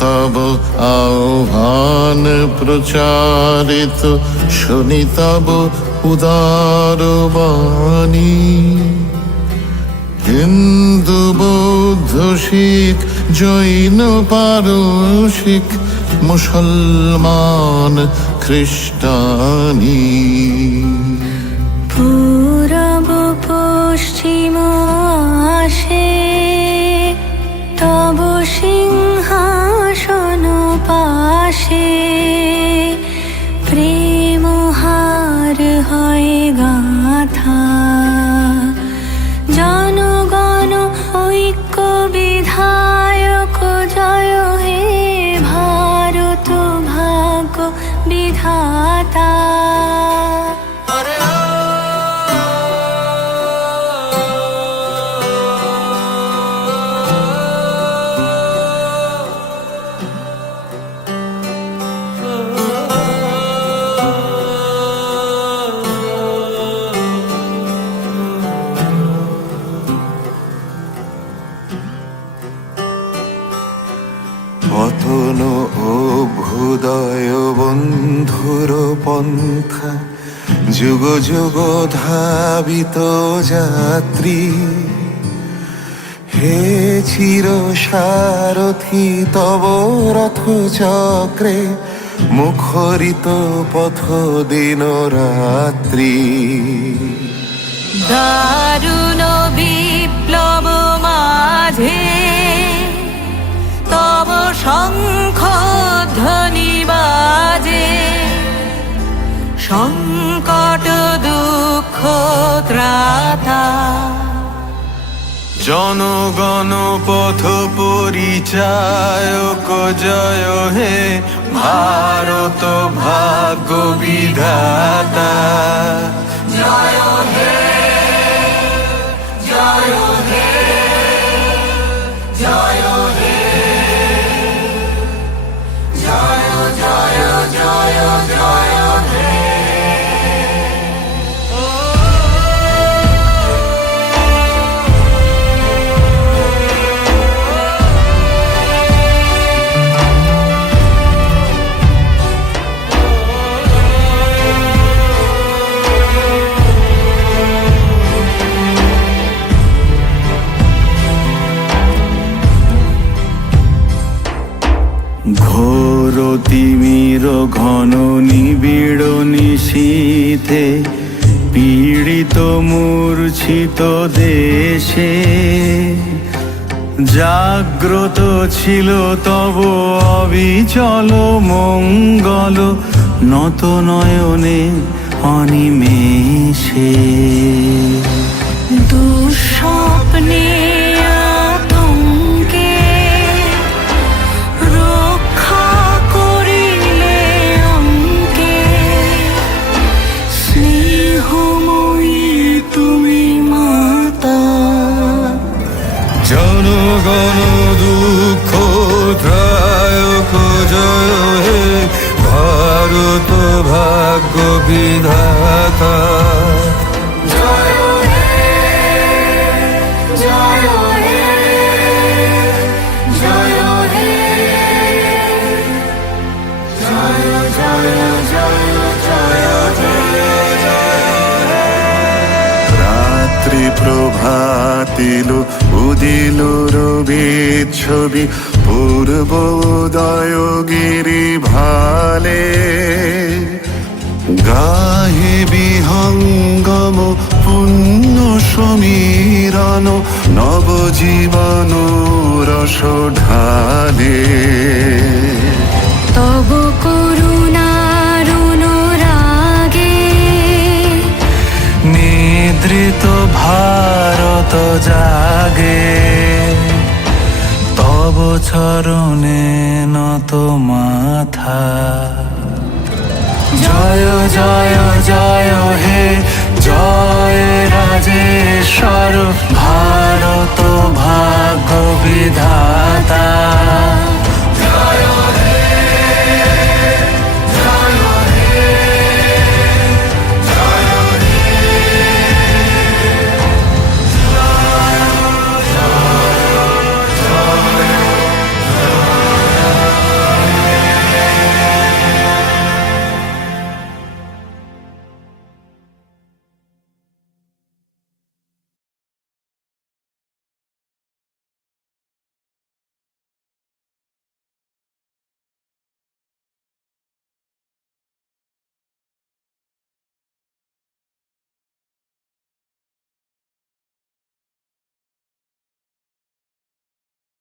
তব আহ্বান প্রচারিত, শুনি তব উদার বাণী। হিন্দু বৌদ্ধ শিখ জৈন পারসিক, মুসলমান খ্রিস্টানি। পূরব পশ্চিম আসে তব সিংহাসন পাশে, প্রেম হার হয় গাথা। জনগণ ঐক্য বিধায়ক জয় হে ভারত ভাগ্য বিধাতা। পতন অভ্যুদয় বন্ধুর পন্থা, যুগ যুগ ধাবিত যাত্রী। হে চির সারথি তব রথ চক্রে, মুখরিত পথ দিন রাত্রি। দারুণ বিপ্লব মাঝে তব শঙ্খ ধ্বনি বাজে, সংকট দুঃখ ত্রাতা। জনগণ পথ পরিচায়ক জয় হে ভারত ভাগ্য বিধাতা। জয় হে জয় হে জয় হে জয় জয় জয় জয় হে। ঘোর তিমির ঘন নিবিড় নিশীথে, পীড়িত মূর্ছিত দেশে। জাগ্রত ছিল তব অবিচল মঙ্গল, নত নয়নে অনিমেষে। দুঃস্বপ্নে আতঙ্কে রক্ষা করিলে অঙ্কে, স্নেহময়ী তুমি মাতা। জনগণ দুঃখ ত্রায়ক জয় হে ভারত ভাগ্য বিধাতা। জয় হে জয় হে জয় হে জয় জয় জয় জয় হে। রাত্রি প্রভাতিল উদিল রবির ছবি, পূর্বোদয় গিরি ভালে। গাহে বিহঙ্গম পুণ্য সমীরণ, নবজীবন রস ঢালে। তব করুণার অনুরাগে নিদ্রিত ভারত জাগে, তব চরণে নত মাথা। জয় জয় জয় হে জয় রাজেশ্বর ভারত ভাগ্য বিধাতা।